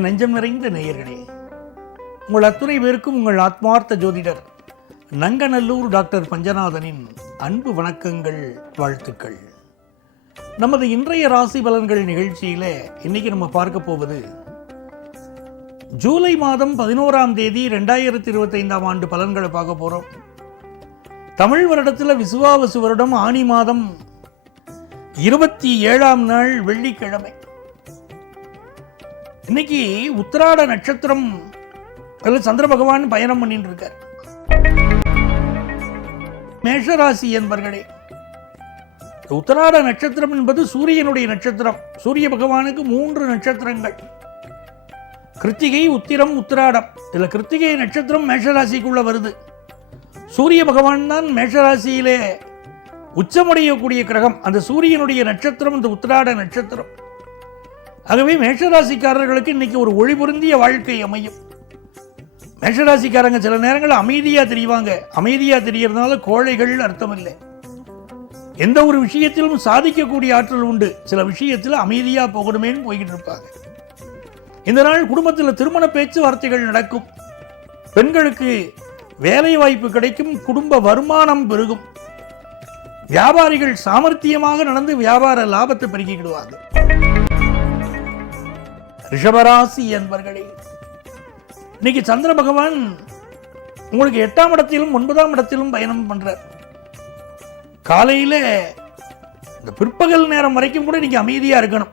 என் நெஞ்சம் நிறைந்த நேயர்களே, உங்கள் அத்துணை பேருக்கும் உங்கள் ஆத்மார்த்த ஜோதிடர் நங்கநல்லூர் டாக்டர் பஞ்சநாதனின் அன்பு வணக்கங்கள், வாழ்த்துக்கள். நமது இன்றைய ராசி பலன்கள் நிகழ்ச்சியில இன்னைக்கு நம்ம பார்க்க போவது ஜூலை மாதம் 11ஆம் தேதி 2025ஆம் ஆண்டு பலன்களை பார்க்க போறோம். தமிழ் வருடத்தில் விசுவாவசு வருடம் ஆனி மாதம் 27ஆம் நாள் வெள்ளிக்கிழமை. இன்னைக்கு உத்திராட நட்சத்திரம் அதில் சந்திர பகவான் பயணம் பண்ணிட்டு இருக்கார். மேஷராசி என்பர்களே, உத்திராட நட்சத்திரம் என்பது சூரியனுடைய நட்சத்திரம். சூரிய பகவானுக்கு 3 நட்சத்திரங்கள், கிருத்திகை, உத்திரம், உத்திராடம். இதில் கிருத்திகை நட்சத்திரம் மேஷராசிக்குள்ள வருது. சூரிய பகவான் தான் மேஷராசியிலே உச்சமடையக்கூடிய கிரகம். அந்த சூரியனுடைய நட்சத்திரம் இந்த உத்திராட நட்சத்திரம். ஆகவே மேஷராசிக்காரர்களுக்கு இன்னைக்கு ஒரு ஒளி பொருந்திய வாழ்க்கை அமையும். மேஷராசிக்காரங்க சில நேரங்கள் அமைதியா தெரிவாங்க. அமைதியா தெரியறதுனால கோழைகள் அர்த்தம் இல்லை. எந்த ஒரு விஷயத்திலும் சாதிக்கக்கூடிய ஆற்றல் உண்டு. சில விஷயத்தில் அமைதியா போகணுமேன்னு போய்கிட்டு இருப்பாங்க. இந்த நாள் குடும்பத்தில் திருமண பேச்சுவார்த்தைகள் நடக்கும். பெண்களுக்கு வேலை வாய்ப்பு கிடைக்கும். குடும்ப வருமானம் பெருகும். வியாபாரிகள் சாமர்த்தியமாக நடந்து வியாபார லாபத்தை பெருக்கிக்கிடுவாங்க. ரிஷபராசி என்பர்களே, இன்னைக்கு சந்திர பகவான் உங்களுக்கு 8ஆம் இடத்திலும் 9ஆம் இடத்திலும் பயணம் பண்றார். காலையில இந்த பிற்பகல் நேரம் வரைக்கும் கூட நீங்க அமைதியா இருக்கணும்.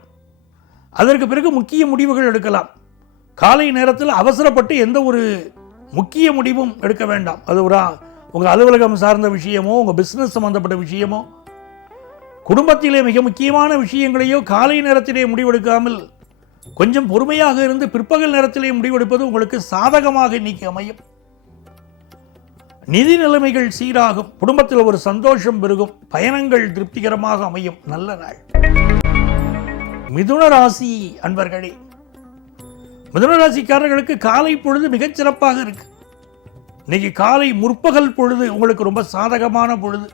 அதற்கு பிறகு முக்கிய முடிவுகள் எடுக்கலாம். காலை நேரத்தில் அவசரப்பட்டு எந்த ஒரு முக்கிய முடிவும் எடுக்க வேண்டாம். அது ஒரு உங்க அலுவலகம் சார்ந்த விஷயமோ, உங்க பிசினஸ் சம்பந்தப்பட்ட விஷயமோ, குடும்பத்திலே மிக முக்கியமான விஷயங்களையோ காலை நேரத்திலே முடிவெடுக்காமல் கொஞ்சம் பொறுமையாக இருந்து பிற்பகல் நேரத்திலே முடிவெடுப்பது உங்களுக்கு சாதகமாக இன்னைக்கு அமையும். நிதி நிலைமைகள் சீராகும். குடும்பத்தில் ஒரு சந்தோஷம் பெருகும். பயணங்கள் திருப்திகரமாக அமையும். நல்ல நாள். மிதுன ராசி அன்பர்களே, மிதுன ராசிக்காரர்களுக்கு காலை பொழுது மிகச் சிறப்பாக இருக்கு. இன்னைக்கு காலை முற்பகல் பொழுது உங்களுக்கு ரொம்ப சாதகமான பொழுது.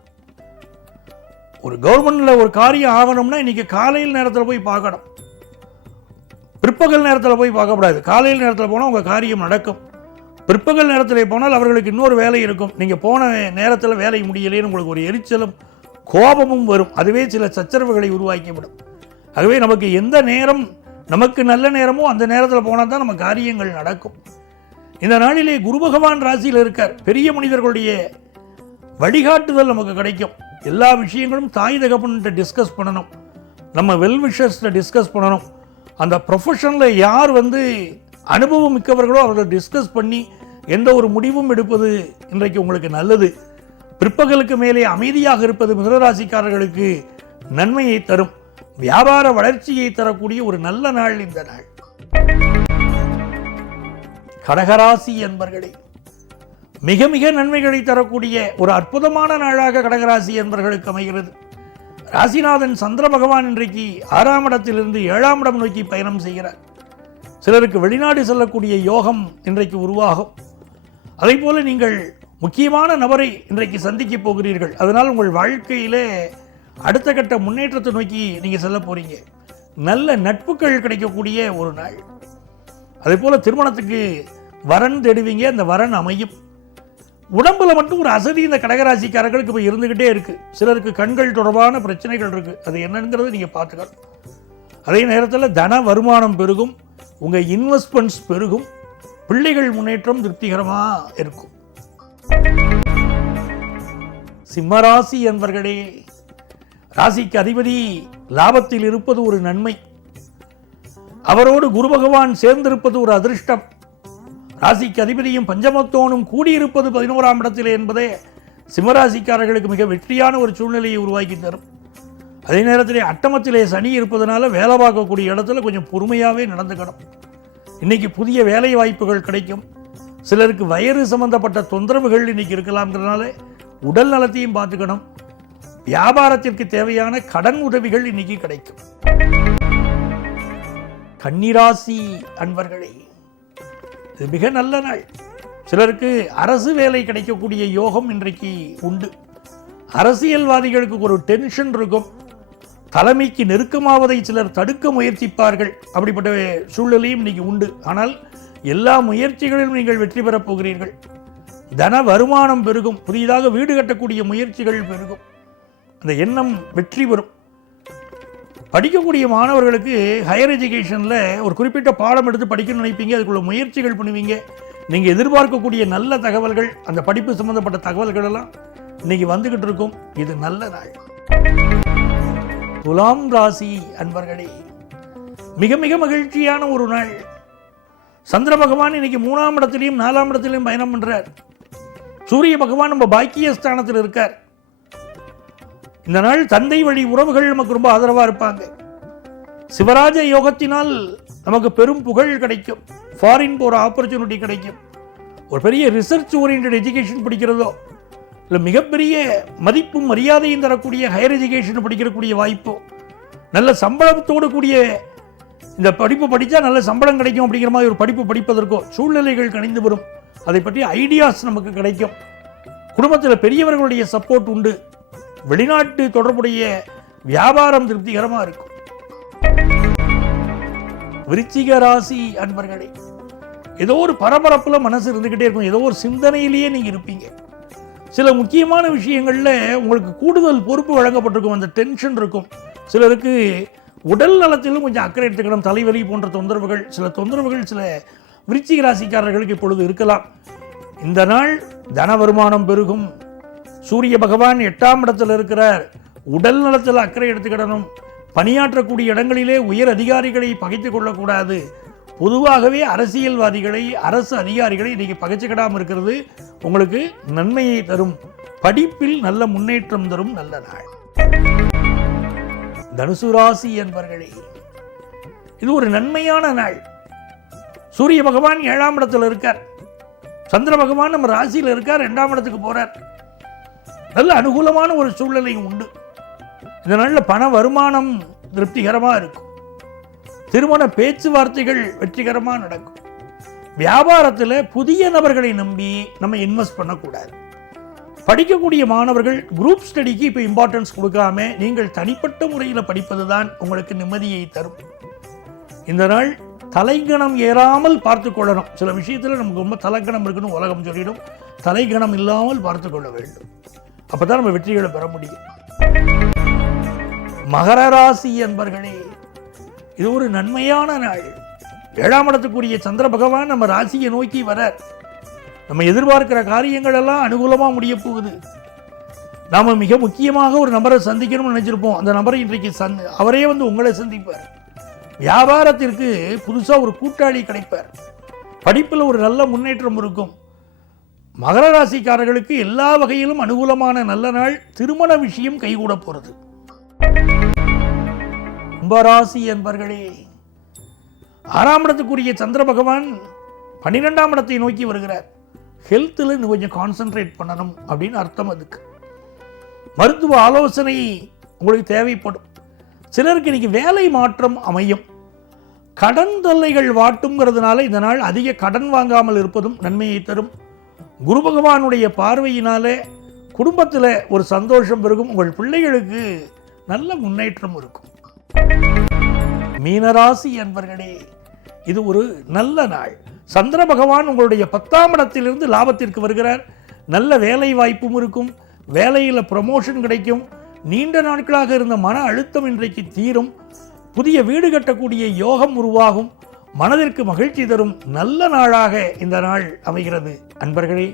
ஒரு கவர்மெண்ட்ல ஒரு காரியம் ஆகணும்னா இன்னைக்கு காலையில் நேரத்தில் போய் பார்க்கணும். பிற்பகல் நேரத்தில் போய் பார்க்கக்கூடாது. காலையில் நேரத்தில் போனால் உங்கள் காரியம் நடக்கும். பிற்பகல் நேரத்தில் போனால் அவர்களுக்கு இன்னொரு வேலை இருக்கும். நீங்கள் போன நேரத்தில் வேலை முடியலேன்னு உங்களுக்கு ஒரு எரிச்சலும் கோபமும் வரும். அதுவே சில சச்சரவுகளை உருவாக்கிவிடும். ஆகவே நமக்கு எந்த நேரம் நமக்கு நல்ல நேரமோ அந்த நேரத்தில் போனால் தான் நம்ம காரியங்கள் நடக்கும். இந்த நாளிலே குரு பகவான் ராசியில் இருக்கார். பெரிய மனிதர்களுடைய வழிகாட்டுதல் நமக்கு கிடைக்கும். எல்லா விஷயங்களும் தாய் தகப்பன்கிட்ட டிஸ்கஸ் பண்ணணும். நம்ம வெல்விஷர்ஸ்ட டிஸ்கஸ் பண்ணணும். அந்த ப்ரொஃபஷனில் யார் அனுபவம் மிக்கவர்களோ அவர்கள் டிஸ்கஸ் பண்ணி எந்த ஒரு முடிவும் எடுப்பது இன்றைக்கு உங்களுக்கு நல்லது. பிற்பகலுக்கு மேலே அமைதியாக இருப்பது மிதுனராசிக்காரர்களுக்கு நன்மையை தரும். வியாபார வளர்ச்சியை தரக்கூடிய ஒரு நல்ல நாள் இந்த நாள். கடகராசி என்பர்களே, மிக மிக நன்மைகளை தரக்கூடிய ஒரு அற்புதமான நாளாக கடகராசி என்பர்களுக்கு அமைகிறது. ராசிநாதன் சந்திர பகவான் இன்றைக்கு 6ஆம் இடத்திலிருந்து 7ஆம் இடம் நோக்கி பயணம் செய்கிறார். சிலருக்கு வெளிநாடு செல்லக்கூடிய யோகம் இன்றைக்கு உருவாகும். அதே போல நீங்கள் முக்கியமான நபரை இன்றைக்கு சந்திக்க போகிறீர்கள். அதனால் உங்கள் வாழ்க்கையிலே அடுத்த கட்ட முன்னேற்றத்தை நோக்கி நீங்க செல்ல போறீங்க. நல்ல நட்புகள் கிடைக்கக்கூடிய ஒரு நாள். அதே போல திருமணத்துக்கு வரன் தேடுவீங்க. அந்த வரன் அமையும். உடம்புல மட்டும் ஒரு அசதி இந்த கடகராசிக்காரர்களுக்கு இப்போ இருந்துகிட்டே இருக்கு. சிலருக்கு கண்கள் தொடர்பான பிரச்சனைகள் இருக்கு. அது என்னங்கிறது நீங்க பார்த்துக்கணும். அதே நேரத்தில் தன வருமானம் பெருகும். உங்க இன்வெஸ்ட்மெண்ட்ஸ் பெருகும். பிள்ளைகள் முன்னேற்றம் திருப்திகரமா இருக்கும். சிம்மராசி என்பர்களே, ராசிக்கு அதிபதி லாபத்தில் இருப்பது ஒரு நன்மை. அவரோடு குரு பகவான் சேர்ந்திருப்பது ஒரு அதிர்ஷ்டம். ராசிக்கு அதிபதியும் பஞ்சமத்தோனும் கூடியிருப்பது 11ஆம் இடத்திலே என்பதே சிம்மராசிக்காரர்களுக்கு மிக வெற்றியான ஒரு சூழ்நிலையை உருவாக்கி தரும். அதே நேரத்திலே அட்டமத்திலே சனி இருப்பதனால வேலை பார்க்கக்கூடிய இடத்துல கொஞ்சம் பொறுமையாகவே நடந்துக்கணும். இன்னைக்கு புதிய வேலை வாய்ப்புகள் கிடைக்கும். சிலருக்கு வயிறு சம்பந்தப்பட்ட தொந்தரவுகள் இன்னைக்கு இருக்கலாம்ங்கிறதுனால உடல் நலத்தையும் பார்த்துக்கணும். வியாபாரத்திற்கு தேவையான கடன் உதவிகள் இன்னைக்கு கிடைக்கும். கன்னிராசி அன்பர்களே, இது மிக நல்ல நாள். சிலருக்கு அரசு வேலை கிடைக்கக்கூடிய யோகம் இன்றைக்கு உண்டு. அரசியல்வாதிகளுக்கு ஒரு டென்ஷன் இருக்கும். தலைமைக்கு நெருக்கமாவதை சிலர் தடுக்க முயற்சிப்பார்கள். அப்படிப்பட்ட சூழ்நிலையும் இன்னைக்கு உண்டு. ஆனால் எல்லா முயற்சிகளிலும் நீங்கள் வெற்றி பெறப் போகிறீர்கள். தன வருமானம் பெருகும். புதிதாக வீடு கட்டக்கூடிய முயற்சிகள் பெருகும். அந்த எண்ணம் வெற்றி பெறும். படிக்கக்கூடிய மாணவர்களுக்கு ஹையர் எஜுகேஷனில் ஒரு குறிப்பிட்ட பாடம் எடுத்து படிக்கணும்னு நினைப்பீங்க. அதுக்குள்ள முயற்சிகள் பண்ணுவீங்க. நீங்கள் எதிர்பார்க்கக்கூடிய நல்ல தகவல்கள், அந்த படிப்பு சம்பந்தப்பட்ட தகவல்கள் எல்லாம் இன்னைக்கு வந்துகிட்டு இருக்கும். இது நல்ல நாள். துலாம் ராசி அன்பர்களே, மிக மிக மகிழ்ச்சியான ஒரு நாள். சந்திர பகவான் இன்னைக்கு 3ஆம் இடத்திலையும் 4ஆம் இடத்திலையும் பயணம் பண்றார். சூரிய பகவான் நம்ம பாக்கியஸ்தானத்தில் இருக்கார். இந்த நாள் தந்தை வழி உறவுகள் நமக்கு ரொம்ப ஆதரவா இருப்பாங்க. சிவராஜ யோகத்தினால் நமக்கு பெரும் புகழ் கிடைக்கும். ஃபாரின் போற ஆப்பர்ச்சுனிட்டி கிடைக்கும். ஒரு பெரிய ரிசர்ச் ஓரியன்ட் எஜுகேஷன் படிக்கிறதோ இல்லை மிகப்பெரிய மதிப்பும் மரியாதையும் தரக்கூடிய ஹையர் எஜுகேஷன் படிக்கக்கூடிய வாய்ப்போ, நல்ல சம்பளத்தோடு கூடிய இந்த படிப்பு படித்தா நல்ல சம்பளம் கிடைக்கும் அப்படிங்கிற மாதிரி ஒரு படிப்பு படிப்பதற்கோ சூழ்நிலைகள் கணிந்து வரும். அதை பற்றி ஐடியாஸ் நமக்கு கிடைக்கும். குடும்பத்தில் பெரியவர்களுடைய சப்போர்ட் உண்டு. வெளிநாட்டு தொடர்புடைய வியாபாரம் திருப்திகரமாக இருக்கும். விருச்சிக ராசி அன்பர்களே, ஏதோ ஒரு பரபரப்புல மனசு இருந்துகிட்டே இருக்கும். ஏதோ ஒரு சிந்தனையிலேயே நீங்க இருப்பீங்க. சில முக்கியமான விஷயங்கள்ல உங்களுக்கு கூடுதல் பொறுப்பு வழங்கப்பட்டிருக்கும். அந்த டென்ஷன் இருக்கும். சிலருக்கு உடல் நலத்திலும் கொஞ்சம் அக்கறை எடுத்துக்கணும். தலைவலி போன்ற தொந்தரவுகள், சில தொந்தரவுகள் சில விருச்சிக ராசிக்காரர்களுக்கு இப்பொழுது இருக்கலாம். இந்த நாள் தன வருமானம் பெருகும். சூரிய பகவான் 8ஆம் இடத்தில் இருக்கிறார். உடல் நலத்தில் அக்கறை எடுத்துக்கிடணும். பணியாற்றக்கூடிய இடங்களிலே உயர் அதிகாரிகளை பகைத்துக் கொள்ளக்கூடாது. பொதுவாகவே அரசியல்வாதிகளை, அரசு அதிகாரிகளை இன்னைக்கு பகைச்சுக்கிடாமல் இருக்கிறது உங்களுக்கு நன்மையை தரும். படிப்பில் நல்ல முன்னேற்றம் தரும் நல்ல நாள். தனுசு ராசி என்பர்களே, இது ஒரு நன்மையான நாள். சூரிய பகவான் 7ஆம் இடத்தில் இருக்கார். சந்திர பகவான் நம்ம ராசியில் இருக்கார். 2ஆம் இடத்துக்கு போறார். நல்ல அனுகூலமான ஒரு சூழ்நிலையும் உண்டு. இந்த நாளில் பண வருமானம் திருப்திகரமாக இருக்கும். திருமண பேச்சுவார்த்தைகள் வெற்றிகரமாக நடக்கும். வியாபாரத்தில் புதிய நபர்களை நம்பி நம்ம இன்வெஸ்ட் பண்ணக்கூடாது. படிக்கக்கூடிய மாணவர்கள் குரூப் ஸ்டடிக்கு இப்போ இம்பார்ட்டன்ஸ் கொடுக்காம நீங்கள் தனிப்பட்ட முறையில் படிப்பது தான் உங்களுக்கு நிம்மதியை தரும். இந்த நாள் தலைகணம் ஏறாமல் பார்த்து கொள்ளணும். சில விஷயத்தில் நமக்கு ரொம்ப தலைகணம் இருக்குன்னு உலகம் சொல்லிடும். தலைகணம் இல்லாமல் பார்த்து கொள்ள வேண்டும். அப்பதான் நம்ம வெற்றிகளை பெற முடியும். மகர ராசி என்பர்களே, இது ஒரு நன்மையான நாள். 7ஆம் இடத்துக்குரிய சந்திர பகவான் நம்ம ராசியை நோக்கி வர நம்ம எதிர்பார்க்கிற காரியங்கள் எல்லாம் அனுகூலமா முடிய போகுது. நாம மிக முக்கியமாக ஒரு நபரை சந்திக்கணும்னு நினைச்சிருப்போம். அந்த நபரை இன்றைக்கு அவரே வந்து உங்களை சந்திப்பார். வியாபாரத்திற்கு புதுசா ஒரு கூட்டாளி கிடைப்பார். படிப்பில் ஒரு நல்ல முன்னேற்றம் இருக்கும். மகர ராசிக்காரர்களுக்கு எல்லா வகையிலும் அனுகூலமான நல்ல நாள். திருமண விஷயம் கைகூட போறது. கும்பராசி என்பர்களே, 6ஆம் இடத்துக்குரிய சந்திர பகவான் 12ஆம் இடத்தை நோக்கி வருகிறார். ஹெல்த்தில் இன்னும் கொஞ்சம் கான்சென்ட்ரேட் பண்ணணும் அப்படின்னு அர்த்தம். அதுக்கு மருத்துவ ஆலோசனை உங்களுக்கு தேவைப்படும். சிலருக்கு இன்னைக்கு வேலை மாற்றம் அமையும். கடன் தொல்லைகள் வாட்டுங்கிறதுனால இந்த நாள் அதிக கடன் வாங்காமல் இருப்பதும் நன்மையை தரும். குரு பகவானுடைய பார்வையினாலே குடும்பத்தில் ஒரு சந்தோஷம் பெருகும். உங்கள் பிள்ளைகளுக்கு நல்ல முன்னேற்றம் இருக்கும். மீனராசி என்பர்களே, இது ஒரு நல்ல நாள். சந்திர பகவான் உங்களுடைய 10ஆம் இடத்திலிருந்து லாபத்திற்கு வருகிறார். நல்ல வேலை வாய்ப்பும் இருக்கும். வேலையில் ப்ரமோஷன் கிடைக்கும். நீண்ட நாட்களாக இருந்த மன அழுத்தம் இன்றைக்கு தீரும். புதிய வீடு கட்டக்கூடிய யோகம் உருவாகும். மனதிற்கு மகிழ்ச்சி தரும் நல்ல நாளாக இந்த நாள் அமைகிறது. அன்பர்களே,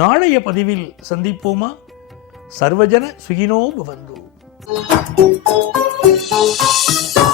நாளைய பதிவில் சந்திப்போமா? சர்வஜன சுகினோ பவந்து.